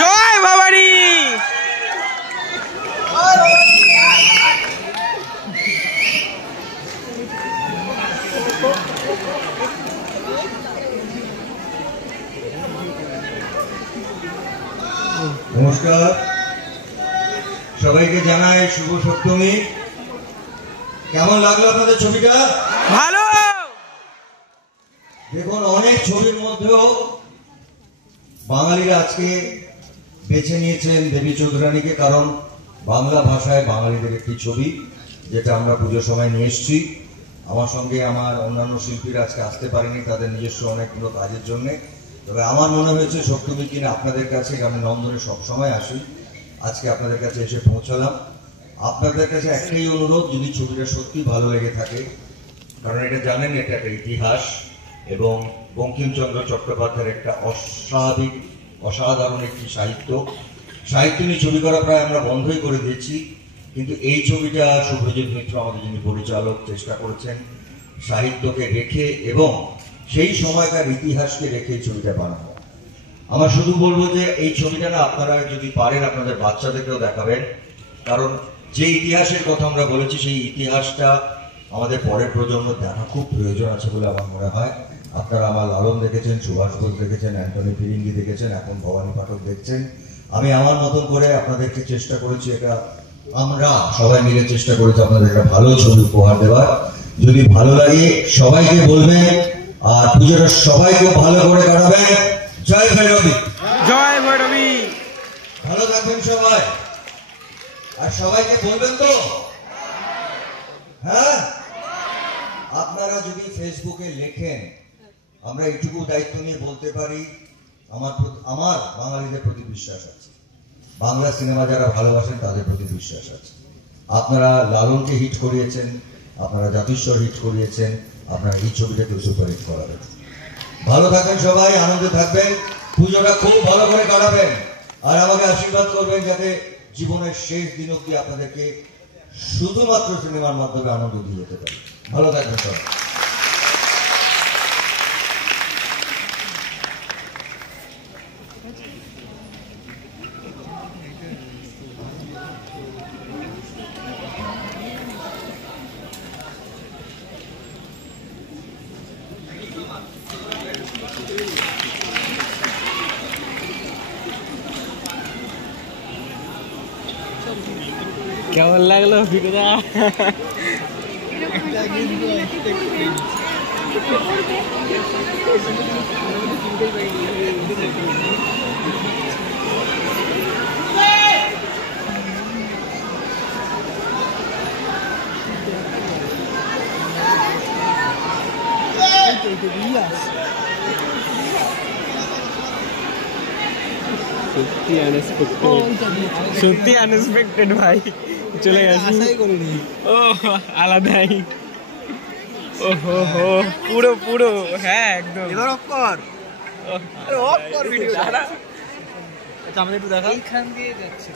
জয় বাবারি। নমস্কার, সবাইকে জানাই শুভ সপ্তমী। কেমন লাগলো আপনাদের ছবিটা? ভালো। দেখুন, অনেক ছবির মধ্যেও বাঙালিরা আজকে বেছে নিয়েছেন দেবী চৌধুরানীকে, কারণ বাংলা ভাষায় বাঙালিদের একটি ছবি যেটা আমরা পুজোর সময় নিয়ে এসেছি। আমার সঙ্গে আমার অন্যান্য শিল্পীরা আজকে আসতে পারেনি তাদের নিজস্ব অনেকগুলো কাজের জন্য। তবে আমার মনে হয়েছে সপ্তমীর দিনে আপনাদের কাছে, আমি নন্দনে সবসময় আসি, আজকে আপনাদের কাছে এসে পৌঁছালাম। আপনাদের কাছে একটাই অনুরোধ, যদি ছবিটা সত্যি ভালো লেগে থাকে, কারণ এটা জানেন এটা একটা ইতিহাস এবং বঙ্কিমচন্দ্র চট্টোপাধ্যায়ের একটা অসাধারণ একটি সাহিত্য নিয়ে ছবি করা প্রায় আমরা বন্ধই করে দিয়েছি। কিন্তু এই ছবিটা শুভজিৎ মিত্র আমাদের যিনি পরিচালক চেষ্টা করেছেন সাহিত্যকে রেখে এবং সেই সময়কার ইতিহাসকে রেখে এই ছবিটা বানানো। আমার শুধু বলবো যে এই ছবিটা না আপনারা যদি পারেন আপনাদের বাচ্চাদেরকেও দেখাবেন, কারণ যে ইতিহাসের কথা আমরা বলেছি সেই ইতিহাসটা আমাদের পরের প্রজন্ম দেখা খুব প্রয়োজন আছে বলে আমার মনে হয়। আপনারা আমার লালন দেখেছেন, সুভাষ বোস দেখেছেন, অ্যান্টনি ফিরিঙ্গি দেখেছেন, এখন ভবানী পাঠক দেখছেন। আমি আমার মতন করে আপনাদেরকে চেষ্টা করেছি, এটা আমরা সবাই মিলে চেষ্টা করেছি আপনাদের একটা ভালো ছবি উপহার দেওয়ার। যদি ভালো লাগে সবাইকে বলবেন, আর পুজোটা সবাইকে ভালো করে কাটাবেন। জয় ভৈরবী। জয় ভৈরবী। ভালো থাকবেন সবাই, আর সবাইকে বলবেন তো। হ্যাঁ, আপনারা যদি ফেসবুকে লেখেন, আমরা এইটুকু দায়িত্ব নিয়ে বলতে পারি, আমার বাঙালিদের প্রতি বিশ্বাস আছে, বাংলা সিনেমা যারা ভালোবাসেন তাদের প্রতি বিশ্বাস আছে। আপনারা লালনকে হিট করিয়েছেন, আপনারা জাতিস্বর হিট করিয়েছেন, আপনারা এই ছবিটাকে সুপার হিট করাবেন। ভালো থাকবেন সবাই, আনন্দে থাকবেন, পুজোটা খুব ভালো করে কাটাবেন, আর আমাকে আশীর্বাদ করবেন যাতে জীবনের শেষ দিন অব্দি আপনাদেরকে শুধুমাত্র সিনেমার মাধ্যমে আনন্দ দিয়ে যেতে পারি। ভালো থাকবেন সবাই। কেমন লাগলো ভিডিওটা? সত্যি আনএক্সপেক্টেড ভাই, চলে গেছি। ও আলাদাই। ওহো হো, পুরো পুরো। হ্যাঁ একদম। এবার অফ কর। আরে অফ কর ভিডিও দাঁড়া। আচ্ছা আমাদের একটু দেখা। এইখান দিয়ে যাচ্ছে।